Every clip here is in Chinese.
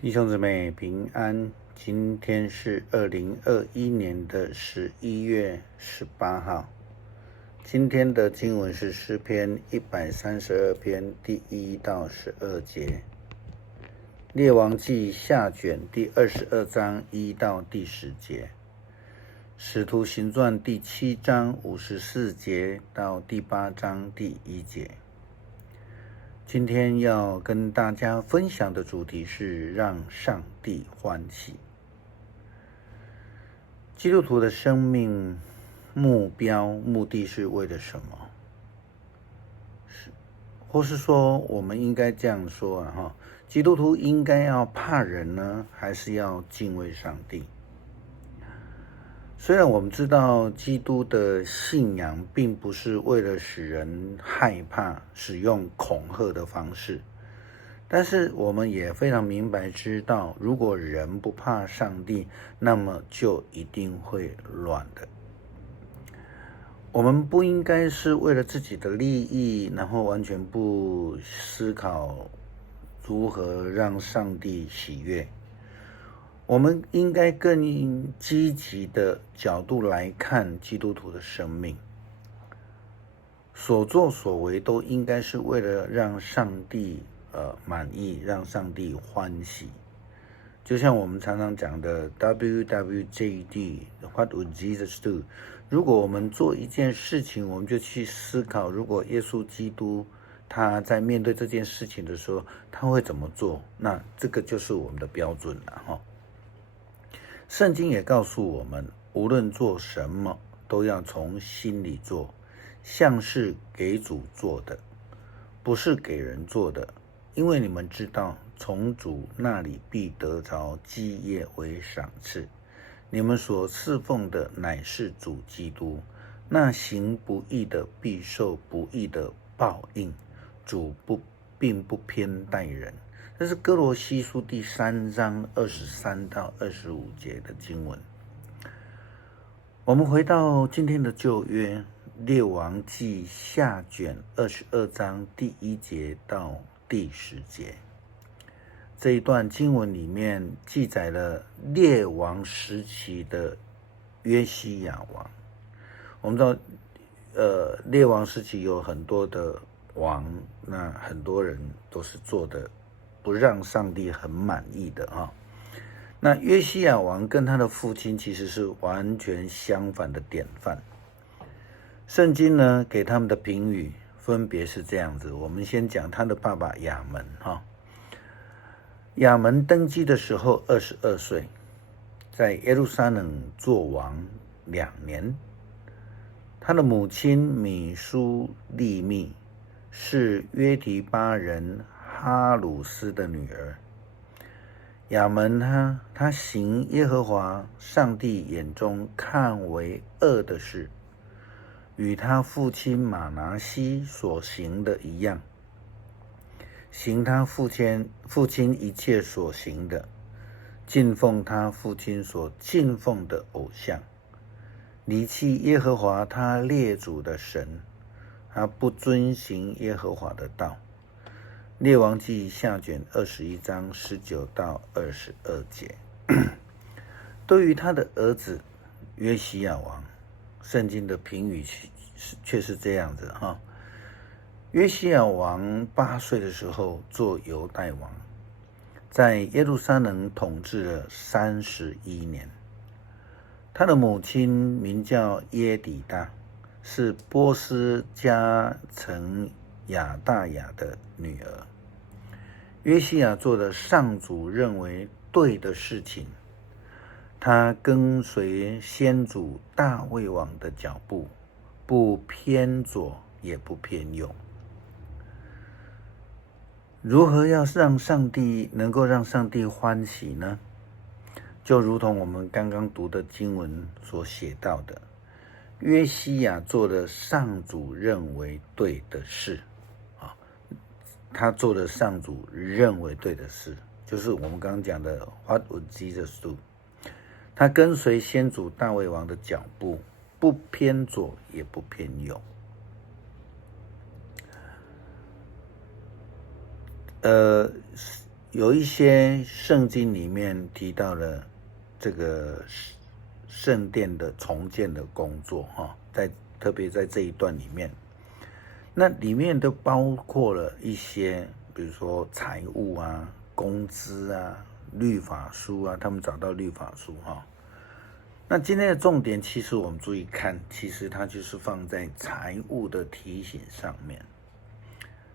弟兄姊妹平安，今天是2021年的11月18号。今天的经文是诗篇132篇第1到12节，列王记下卷第22章1到第10节，使徒行传第7章54节到第8章第1节。今天要跟大家分享的主题是让上帝欢喜。基督徒的生命目的是为了什么？或是说我们应该这样说基督徒应该要怕人呢，还是要敬畏上帝？虽然我们知道基督的信仰并不是为了使人害怕，使用恐吓的方式，但是我们也非常明白知道，如果人不怕上帝，那么就一定会乱的。我们不应该是为了自己的利益，然后完全不思考如何让上帝喜悦。我们应该更积极的角度来看基督徒的生命，所作所为都应该是为了让上帝满意，让上帝欢喜。就像我们常常讲的 WWJD What would Jesus do？ 如果我们做一件事情，我们就去思考，如果耶稣基督他在面对这件事情的时候，他会怎么做？那这个就是我们的标准了圣经也告诉我们，无论做什么，都要从心里做，像是给主做的，不是给人做的。因为你们知道，从主那里必得着基业为赏赐。你们所侍奉的乃是主基督，那行不义的必受不义的报应。主并不偏待人。这是哥罗西书第3章23到25节的经文。我们回到今天的旧约，列王记下卷22章第1节到第10节。这一段经文里面记载了列王时期的约西亚王。我们知道列王时期有很多的王，那很多人都是做的不让上帝很满意的那约西亚王跟他的父亲其实是完全相反的典范。圣经呢给他们的评语分别是这样子，我们先讲他的爸爸亚门亚门登基的时候22岁，在耶路撒冷做王2年。他的母亲米书利密是约提巴人哈鲁斯的女儿。亚门他行耶和华上帝眼中看为恶的事，与他父亲马拿西所行的一样，行他父亲一切所行的，敬奉他父亲所敬奉的偶像，离弃耶和华他列祖的神，他不遵行耶和华的道。列王记下卷21章19到22节。对于他的儿子约西亚王，圣经的评语却是这样子约西亚王8岁的时候做犹大王，在耶路撒冷统治了31年。他的母亲名叫耶底大，是波斯加城亚大雅的女儿。约西亚做了上主认为对的事情，他跟随先祖大卫王的脚步，不偏左也不偏右。如何要能够让上帝欢喜呢？就如同我们刚刚读的经文所写到的，约西亚做了上主认为对的事他做了上主认为对的事，就是我们刚刚讲的 What would Jesus do？ 他跟随先祖大卫王的脚步，不偏左也不偏右。有一些圣经里面提到了这个圣殿的重建的工作哈，特别在这一段里面，那里面都包括了一些，比如说财务啊、工资啊、律法书啊，他们找到律法书哈。那今天的重点，其实我们注意看，其实它就是放在财务的提醒上面。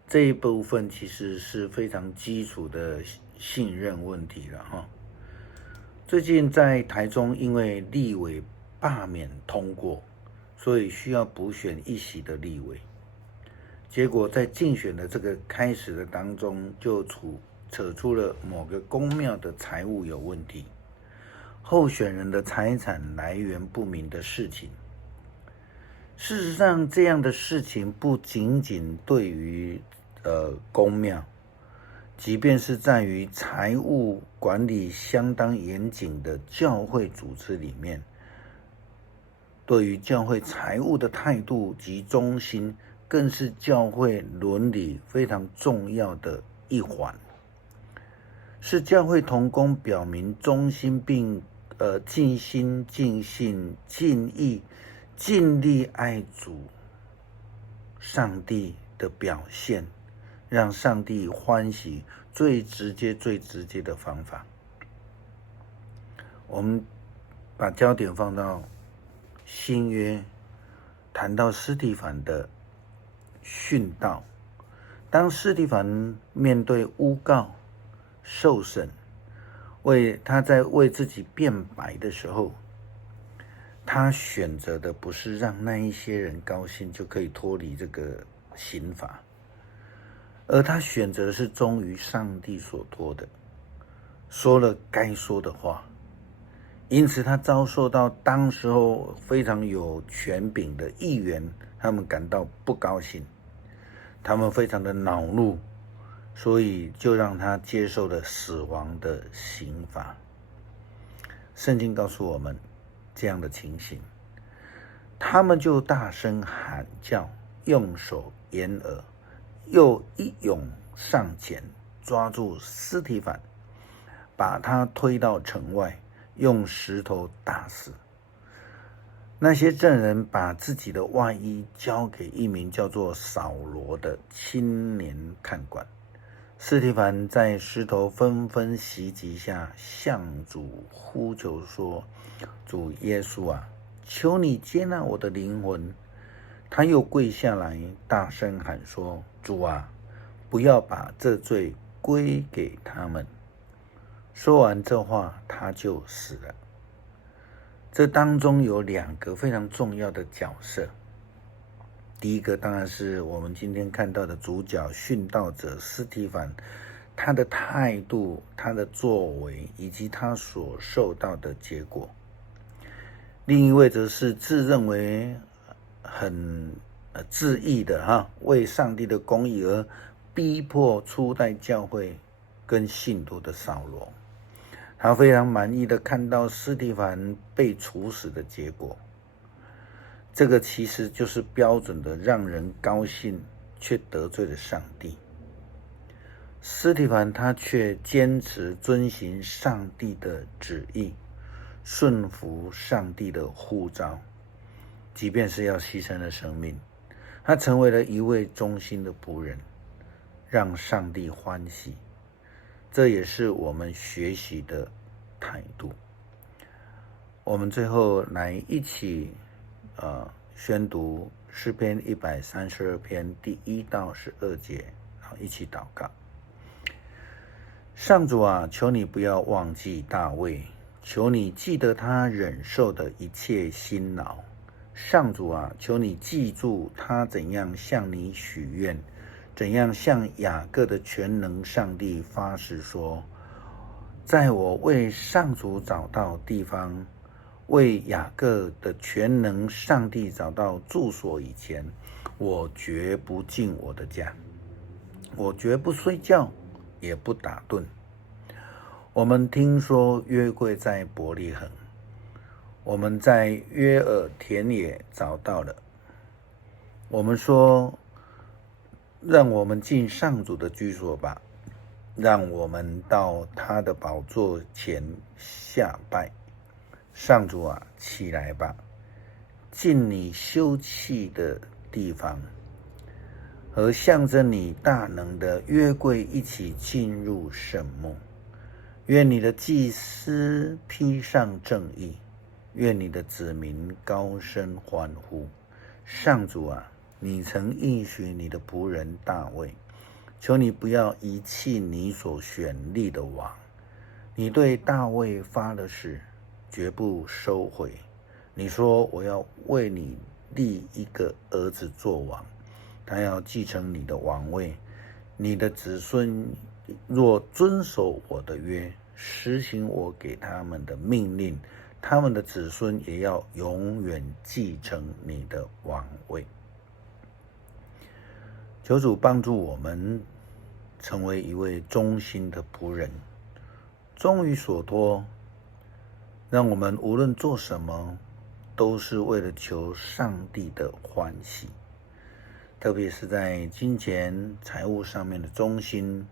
这一部分其实是非常基础的信任问题了哈。最近在台中，因为立委罢免通过，所以需要补选一席的立委。结果在竞选的这个开始的当中，就扯出了某个公庙的财务有问题，候选人的财产来源不明的事情。事实上，这样的事情不仅仅对于公庙，即便是在于财务管理相当严谨的教会组织里面，对于教会财务的态度及忠心，更是教会伦理非常重要的一环，是教会同工表明忠心并尽心尽性尽意尽力爱主上帝的表现，让上帝欢喜最直接的方法。我们把焦点放到新约，谈到司提反的殉道。当司提反面对诬告、受审，他在为自己辩白的时候，他选择的不是让那一些人高兴就可以脱离这个刑罚，而他选择的是忠于上帝所托的，说了该说的话。因此他遭受到当时候非常有权柄的议员，他们感到不高兴，他们非常的恼怒，所以就让他接受了死亡的刑罚。圣经告诉我们这样的情形，他们就大声喊叫，用手掩耳，又一涌上前抓住司提反，把他推到城外，用石头打死。那些证人把自己的外衣交给一名叫做扫罗的青年看管。司提反在石头纷纷袭击下，向主呼求说：主耶稣啊，求你接纳我的灵魂。他又跪下来，大声喊说：主啊，不要把这罪归给他们。说完这话，他就死了。这当中有两个非常重要的角色。第一个当然是我们今天看到的主角殉道者司提反，他的态度、他的作为以及他所受到的结果。另一位则是自认为很自义的为上帝的公义而逼迫初代教会跟信徒的扫罗。他非常满意的看到司提反被处死的结果，这个其实就是标准的让人高兴却得罪了上帝。司提反他却坚持遵行上帝的旨意，顺服上帝的呼召，即便是要牺牲了生命，他成为了一位忠心的仆人，让上帝欢喜。这也是我们学习的态度。我们最后来一起宣读诗篇132篇第1到12节，一起祷告。上主啊，求你不要忘记大卫，求你记得他忍受的一切辛劳。上主啊，求你记住他怎样向你许愿，怎样向雅各的全能上帝发誓说：在我为上主找到地方，为雅各的全能上帝找到住所以前，我绝不进我的家，我绝不睡觉，也不打盹。我们听说约柜在伯利恒，我们在约珥田野找到了。我们说，让我们进上主的居所吧。让我们到他的宝座前下拜。上主啊，起来吧，进你休憩的地方，和向着你大能的约柜一起进入圣幕。愿你的祭司披上正义，愿你的子民高声欢呼。上主啊，你曾应许你的仆人大卫，求你不要遗弃你所选立的王。你对大卫发了誓，绝不收回。你说，我要为你立一个儿子做王，他要继承你的王位。你的子孙若遵守我的约，实行我给他们的命令，他们的子孙也要永远继承你的王位。求主帮助我们成为一位忠心的仆人，忠于所托，让我们无论做什么，都是为了求上帝的欢喜。特别是在金钱、财务上面的忠心，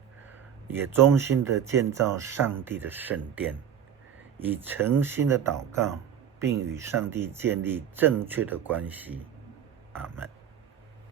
也忠心的建造上帝的圣殿，以诚心的祷告，并与上帝建立正确的关系。阿们。